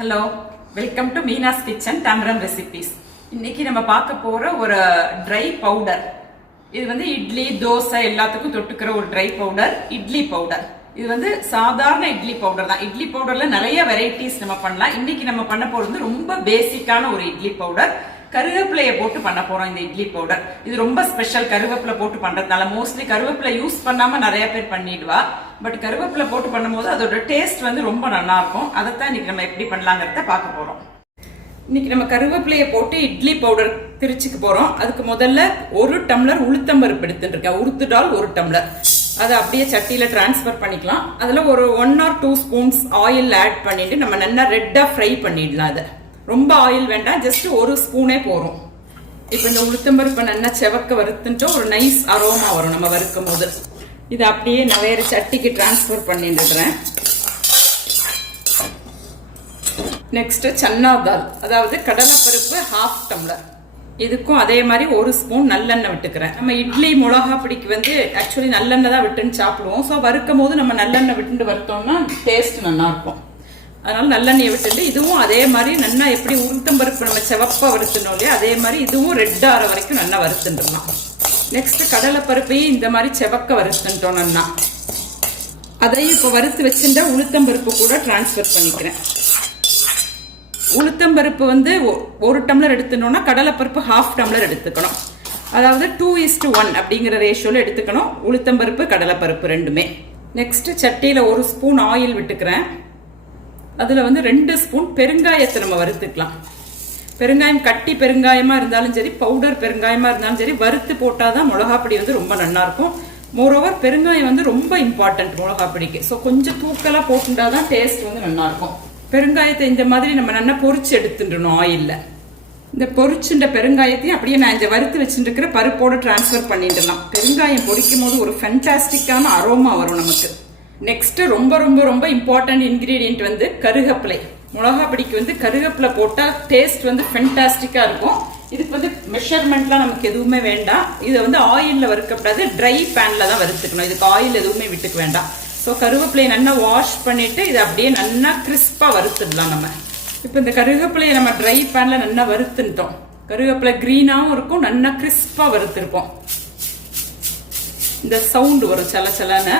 Hello, welcome to Meena's kitchen Tambaram recipes. இன்னைக்கு நம்ம பார்க்க போற ஒரு ட்ரை பவுடர். இது வந்து இட்லி தோசை எல்லாத்துக்கும் தொட்டுக்கிற ஒரு ட்ரை பவுடர், இட்லி பவுடர். இது வந்து சாதாரண இட்லி பவுடர் தான். இட்லி பவுடர்ல நிறைய வெரைட்டிஸ் நம்ம பண்ணலாம். இன்னைக்கு நம்ம பண்ண போறது ரொம்ப பேசிக்கான ஒரு இட்லி பவுடர். கருவேப்பிலையை போட்டு பண்ண போறோம் இந்த இட்லி பவுடர். இது ரொம்ப ஸ்பெஷல். கருவேப்பிலை போட்டு பண்றதுனால மோஸ்ட்லி கருவேப்பிலை யூஸ் பண்ணாம நிறைய பேர் பண்ணிடுவா. பட் கருவேப்பிலை போட்டு பண்ணும்போது அதோட டேஸ்ட் வந்து ரொம்ப நல்லா இருக்கும். அதைத்தான் இன்னைக்கு நம்ம எப்படி பண்ணலாங்கிறத பார்க்க போறோம். இன்னைக்கு நம்ம கருவேப்பிலையை போட்டு இட்லி பவுடர் திரிச்சுக்க போறோம். அதுக்கு முதல்ல 1 டம்ளர் உளுத்தம்பருப்பு எடுத்துட்டு இருக்கேன். உளுத்து டால் 1 டம்ளர். அதை அப்படியே சட்டியில டிரான்ஸ்ஃபர் பண்ணிக்கலாம். அதுல ஒரு 1 or 2 ஸ்பூன்ஸ் ஆயில் ஆட் பண்ணிட்டு நம்ம நல்லா ரெட்டா ஃப்ரை பண்ணிடலாம். அதை ரொம்ப ஆயில் வேண்டாம், ஜஸ்ட் 1 ஸ்பூனே போறோம். இப்ப இந்த உளுத்தம்பருப்பை நல்லா செவக்க வறுத்துட்டு ஒரு நைஸ் அரோமா வரும் நம்ம வறுக்கும் போது. இதை அப்படியே நான் வேற சட்டிக்கு டிரான்ஸ்ஃபர் பண்ணிட்டுறேன். நெக்ஸ்ட் சன்னா தால், அதாவது கடலைப்பருப்பு 1/2 டம்ளர். இதுக்கும் அதே மாதிரி 1 ஸ்பூன் நல்லெண்ணெய் விட்டுக்கிறேன். நம்ம இட்லி மிளகா பிடிக்கு வந்து ஆக்சுவலி நல்லெண்ணெய் தான் விட்டுன்னு சாப்பிடுவோம். ஸோ வறுக்கும் போது நம்ம நல்லெண்ணெய் விட்டுட்டு வறுத்தோம்னா டேஸ்ட் நல்லா இருக்கும். அதனால நல்லெண்ணெயை விட்டுட்டு இதுவும் அதே மாதிரி நல்லா எப்படி உளுத்தம்பருப்பு நம்ம செவப்பா வறுத்துனோம் இல்லையா, அதே மாதிரி இதுவும் ரெட் ஆற வரைக்கும் நல்லா வறுத்துட்டுலாம். நெக்ஸ்ட் கடலைப்பருப்பையும் இந்த மாதிரி செவக்க வறுத்துட்டோம் நல்லா. அதையும் இப்போ வறுத்து வச்சுட்டா உளுத்தம்பருப்பு கூட டிரான்ஸ்ஃபர் பண்ணிக்கிறேன். உளுத்தம்பருப்பு வந்து 1 டம்ளர் எடுத்துனோம்னா கடலைப்பருப்பு 1/2 டம்ளர் எடுத்துக்கணும். அதாவது 2:1 அப்படிங்கிற ரேஷியோல எடுத்துக்கணும் உளுத்தம்பருப்பு கடலைப்பருப்பு ரெண்டுமே. நெக்ஸ்ட் சட்டியில 1 ஸ்பூன் ஆயில் விட்டுக்கிறேன். அதுல வந்து 2 ஸ்பூன் பெருங்காயத்தை நம்ம வறுத்துக்கலாம். பெருங்காயம் கட்டி பெருங்காயமா இருந்தாலும் சரி, பவுடர் பெருங்காயமா இருந்தாலும் சரி, வறுத்து போட்டாதான் மிளகாப்பொடி வந்து ரொம்ப நல்லா இருக்கும். மோரோவர் பெருங்காயம் வந்து ரொம்ப இம்பார்ட்டன்ட் மிளகாப்பொடிக்கு. ஸோ கொஞ்சம் தூக்கலா போட்டுட்டாதான் டேஸ்ட் வந்து நல்லா இருக்கும். பெருங்காயத்தை இந்த மாதிரி நம்ம நல்லா பொரிச்சு எடுத்துடணும் ஆயில்ல. இந்த பொரிச்சுட்ட பெருங்காயத்தையும் அப்படியே நான் இந்த வறுத்து வச்சுட்டு இருக்கிற பருப்போட டிரான்ஸ்ஃபர் பண்ணிடலாம். பெருங்காயம் பொரிக்கும் போது ஒரு ஃபென்டாஸ்டிக்கான அரோமா வரும் நமக்கு. நெக்ஸ்ட் ரொம்ப ரொம்ப ரொம்ப இம்பார்ட்டன்ட் இன்கிரீடியன்ட் வந்து கருவேப்பிலை. மிளகா பிடிக்கு வந்து கருவேப்பிலை போட்டா டேஸ்ட் வந்து ஃபென்டாஸ்டிக்கா இருக்கும். இதுக்கு வந்து மெஷர்மெண்ட்லாம் நமக்கு எதுவுமே வேண்டாம். இதை வந்து ஆயில்ல வறுக்கப்படாது, ட்ரை பேன்ல தான் வறுத்துக்கணும். இதுக்கு ஆயில் எதுவுமே விட்டுக்க வேண்டாம். ஸோ கருவேப்பிலையை நல்லா வாஷ் பண்ணிட்டு இதை அப்படியே நல்லா கிறிஸ்பா வறுத்துடலாம் நம்ம. இப்போ இந்த கருவேப்பிலையை நம்ம ட்ரை பேன்ல நல்லா வறுத்துட்டோம். கருவேப்பிலை கிரீனாவும் இருக்கும், நல்லா கிறிஸ்பா வறுத்துருப்போம். இந்த சவுண்ட் வரும் சல சலன்னு.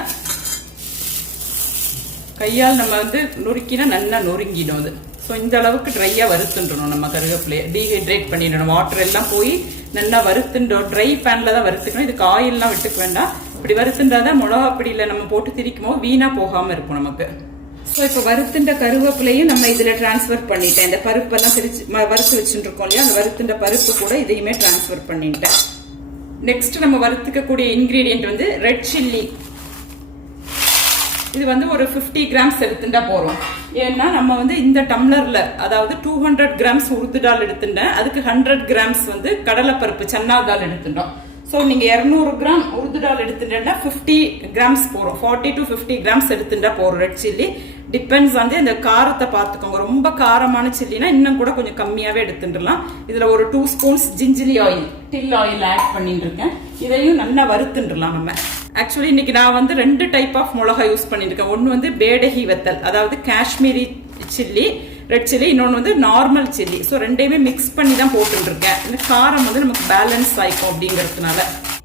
கையால் நம்ம வந்து நொறுக்கினா நல்லா நொறுங்கிடும் அது. ஸோ இந்த அளவுக்கு ட்ரையாக வறுத்துட்டணும் நம்ம கருவேப்பிலையை. டீஹைட்ரேட் பண்ணிடணும், வாட்டர் எல்லாம் போய் நல்லா வறுத்துட்டோம். ட்ரை பேனில் தான் வறுத்துக்கணும். இதுக்கு ஆயிலெலாம் விட்டுக்க வேண்டாம். இப்படி வறுத்துட்டாதான் மிளகாப்பொடியில் நம்ம போட்டு திரிக்கும் போது வீணாக போகாமல் இருக்கும் நமக்கு. ஸோ இப்போ வறுத்துட்ட கருவேப்பிலையும் நம்ம இதில் டிரான்ஸ்ஃபர் பண்ணிட்டேன். இந்த பருப்பெல்லாம் வறுத்து வச்சுட்டு இருக்கோம் இல்லையா, அந்த வறுத்துட்ட பருப்பு கூட இதையுமே டிரான்ஸ்ஃபர் பண்ணிட்டேன். நெக்ஸ்ட் நம்ம வறுத்துக்கக்கூடிய இன்கிரீடியன்ட் வந்து ரெட் சில்லி. இது வந்து ஒரு 50 கிராம்ஸ் எடுத்துட்டா போறோம். ஏன்னா நம்ம வந்து இந்த டம்ளர்ல, அதாவது 200 கிராம்ஸ் உருது டால் எடுத்துட்டேன். அதுக்கு 100 கிராம்ஸ் வந்து கடலைப்பருப்பு சன்னா தால் எடுத்துட்டோம். ஸோ நீங்க 200 கிராம் உருது டால் எடுத்துட்டா 50 கிராம்ஸ் போறோம். 40 to 50 கிராம்ஸ் எடுத்துட்டா போறோம் ரெட் சில்லி. டிபெண்ட்ஸ் வந்து இந்த காரத்தை பார்த்துக்கோங்க. ரொம்ப காரமான சில்லினா இன்னும் கூட கொஞ்சம் கம்மியாவே எடுத்துடலாம். இதுல ஒரு 2 ஸ்பூன்ஸ் ஜிஞ்சலி ஆயில், டில் ஆயில் ஆட் பண்ணிட்டு இருக்கேன். இதையும் நல்லா வறுத்துடலாம் நம்ம. ஆக்சுவலி இன்னைக்கு நான் வந்து 2 டைப் ஆஃப் மிளகா யூஸ் பண்ணிருக்கேன். ஒன்னு வந்து பேடகி வத்தல், அதாவது காஷ்மீரி சில்லி ரெட் சில்லி. இன்னொன்று வந்து நார்மல் சில்லி. ஸோ ரெண்டையுமே மிக்ஸ் பண்ணி தான் போட்டுருக்கேன். இந்த காரம் வந்து நமக்கு பேலன்ஸ் ஆயிக்கும் அப்படிங்கிறதுனால.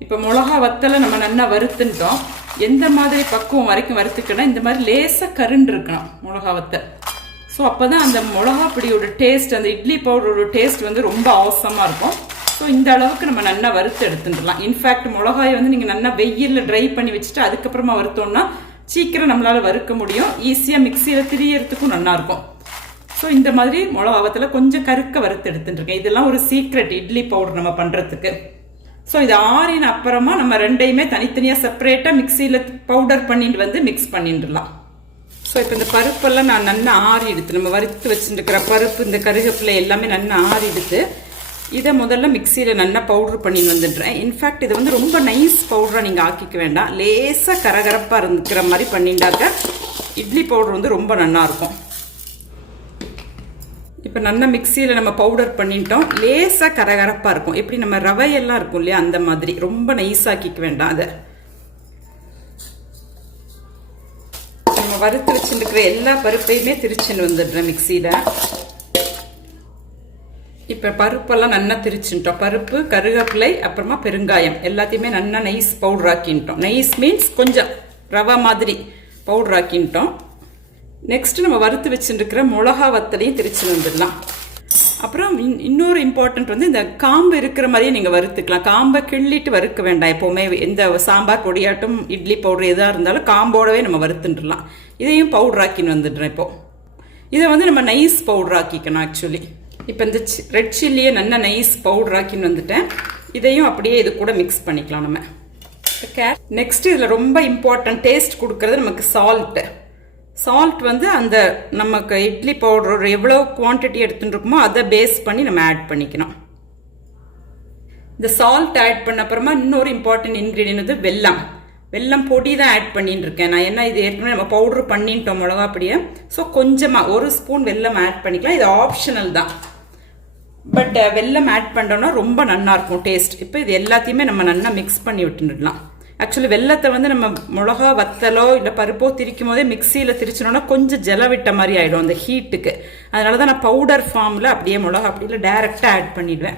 இப்போ மிளகா வத்தலை நம்ம நல்லா வறுத்துட்டோம். எந்த மாதிரி பக்குவம் வரைக்கும் வறுத்துக்கணும், இந்த மாதிரி லேசாக கருண்டு இருக்கணும் மிளகா வத்தல். ஸோ அப்போதான் அந்த மிளகா பொடியோட டேஸ்ட், அந்த இட்லி பவுடரோட டேஸ்ட் வந்து ரொம்ப அவசரமாக இருக்கும். ஸோ இந்த அளவுக்கு நம்ம நல்லா வறுத்து எடுத்துடலாம். இன்ஃபேக்ட் மிளகாயை வந்து நீங்கள் நல்லா வெயிலில் ட்ரை பண்ணி வச்சுட்டு அதுக்கப்புறமா வறுத்தோம்னா சீக்கிரம் நம்மளால வறுக்க முடியும். ஈஸியாக மிக்சியில் திரியறதுக்கும் நல்லா இருக்கும். ஸோ இந்த மாதிரி மிளகாவத்தில் கொஞ்சம் கருக்க வறுத்து எடுத்துட்டுருக்கேன். இதெல்லாம் ஒரு சீக்ரெட் இட்லி பவுடர் நம்ம பண்ணுறதுக்கு. ஸோ இது ஆறின அப்புறமா நம்ம ரெண்டையுமே தனித்தனியாக செப்பரேட்டாக மிக்சியில் பவுடர் பண்ணிட்டு வந்து மிக்ஸ் பண்ணிடலாம். ஸோ இப்போ இந்த பருப்பெல்லாம் நான் நல்லா ஆறி எடுத்து, நம்ம வறுத்து வச்சுருக்கிற பருப்பு, இந்த கருவேப்பிலை எல்லாமே நல்லா ஆறி எடுத்து இதை முதல்ல மிக்சியில் நல்லா பவுடர் பண்ணிட்டு வந்துடுறேன். இன்ஃபேக்ட் இதை வந்து ரொம்ப நைஸ் பவுடராக நீங்கள் ஆக்கிக்க வேண்டாம். லேசாக கரகரப்பாக இருக்கிற மாதிரி பண்ணிட்டாக்க இட்லி பவுடர் வந்து ரொம்ப நல்லா இருக்கும். இப்போ நல்லா மிக்சியில் நம்ம பவுடர் பண்ணிட்டோம். லேசாக கரகரப்பாக இருக்கும். எப்படி நம்ம ரவையெல்லாம் இருக்கும் இல்லையா, அந்த மாதிரி ரொம்ப நைஸாக்கிக்க வேண்டாம். அதை நம்ம நம்ம வறுத்து வச்சுருக்கிற எல்லா பருப்பையுமே திரிச்சுன்னு வந்துடுறேன் மிக்சியில். இப்போ பருப்பெல்லாம் நல்லா திரிச்சுட்டோம். பருப்பு, கருவேப்பிலை, அப்புறமா பெருங்காயம் எல்லாத்தையுமே நல்லா நைஸ் பவுடர் ஆக்கிட்டோம். நைஸ் மீன்ஸ் கொஞ்சம் ரவை மாதிரி பவுடர் ஆக்கிட்டோம். நெக்ஸ்ட் நம்ம வறுத்து வச்சுருக்கிற மிளகா வத்தலையும் திரிச்சு வந்துடலாம். அப்புறம் இன்னொரு இம்பார்ட்டன்ட் வந்து இந்த காம்பு இருக்கிற மாதிரியே நீங்கள் வறுத்துக்கலாம். காம்பை கிள்ளிட்டு வறுக்க வேண்டாம். எப்போவுமே எந்த சாம்பார் பொடியாட்டும் இட்லி பவுடர் எதாக இருந்தாலும் காம்போடவே நம்ம வறுத்துட்டுலாம். இதையும் பவுடர் ஆக்கின்னு வந்துடுறேன். இப்போது இதை வந்து நம்ம நைஸ் பவுடர் ஆக்கிக்கணும். ஆக்சுவலி இப்போ இந்த ரெட் சில்லியை நல்லா நைஸ் பவுடர் ஆக்கின்னு வந்துட்டேன். இதையும் அப்படியே இது கூட மிக்ஸ் பண்ணிக்கலாம் நம்ம. நெக்ஸ்ட் இதில் ரொம்ப இம்பார்ட்டன்ட் டேஸ்ட் கொடுக்கறது நமக்கு சால்ட்டு. சால்ட் வந்து அந்த நமக்கு இட்லி பவுடர் எவ்வளோ குவான்டிட்டி எடுத்துட்டு இருக்கோமோ அதை பேஸ் பண்ணி நம்ம ஆட் பண்ணிக்கணும். இந்த சால்ட் ஆட் பண்ண அப்புறமா இன்னொரு இம்பார்ட்டன்ட் இன்க்ரீடியன்ட் வந்து வெல்லம். வெல்லம் பொடி தான் ஆட் பண்ணிட்டு இருக்கேன் நான். ஏன்னா இது ஏற்கனவே நம்ம பவுடர் பண்ணிட்டோம் மிளகா பொடியை. ஸோ கொஞ்சமாக 1 ஸ்பூன் வெல்லம் ஆட் பண்ணிக்கலாம். இது ஆப்ஷனல் தான். பட் வெல்லம் ஆட் பண்ணுறோன்னா ரொம்ப நல்லா இருக்கும் டேஸ்ட். இப்போ இது எல்லாத்தையுமே நம்ம நல்லா மிக்ஸ் பண்ணி விட்டுடலாம். ஆக்சுவலி வெல்லத்தை வந்து நம்ம மிளகா வத்தலோ இல்லை பருப்போ திரிக்கும் போதே மிக்சியில் திரிச்சோன்னா கொஞ்சம் ஜல விட்ட மாதிரி ஆகிடும் அந்த ஹீட்டுக்கு. அதனால தான் நான் பவுடர் ஃபார்மில் அப்படியே மிளகா அப்படியில் டைரெக்டாக ஆட் பண்ணிடுவேன்.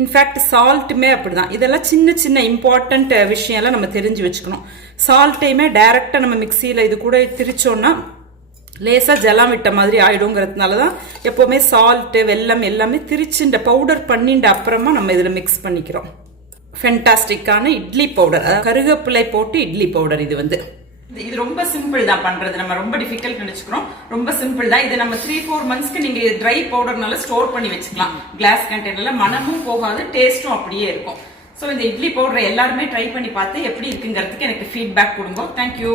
இன்ஃபேக்ட் சால்ட்டுமே அப்படி தான். இதெல்லாம் சின்ன சின்ன இம்பார்ட்டண்ட் விஷயம்லாம் நம்ம தெரிஞ்சு வச்சுக்கணும். சால்ட்டையுமே டைரெக்டாக நம்ம மிக்சியில் இது கூட திரிச்சோன்னா லேசாக ஜலம் விட்ட மாதிரி ஆகிடுங்கிறதுனால தான் எப்போவுமே சால்ட்டு வெல்லம் எல்லாமே திரிச்சுண்ட பவுடர் பண்ணிண்ட அப்புறமா நம்ம இதில் மிக்ஸ் பண்ணிக்கிறோம். ஃபென்டாஸ்டிக்கான இட்லி பவுடர், அதாவது கருவேப்பிலை போட்டு இட்லி பவுடர். இது வந்து இது ரொம்ப சிம்பிள் தான் பண்றது. நம்ம ரொம்ப டிஃபிகல்ட் நினைச்சுக்கிறோம். ரொம்ப சிம்பிள் தான். இது நம்ம 3-4 மந்த்ஸ்க்கு நீங்க ட்ரை பவுடர்னால ஸ்டோர் பண்ணி வச்சுக்கலாம் கிளாஸ் கண்டெய்னர்ல. மனமும் போகாது, டேஸ்டும் அப்படியே இருக்கும். ஸோ இந்த இட்லி பவுடரை எல்லாருமே ட்ரை பண்ணி பார்த்து எப்படி இருக்குங்கிறதுக்கு எனக்கு ஃபீட்பேக் கொடுங்க. தேங்க்யூ.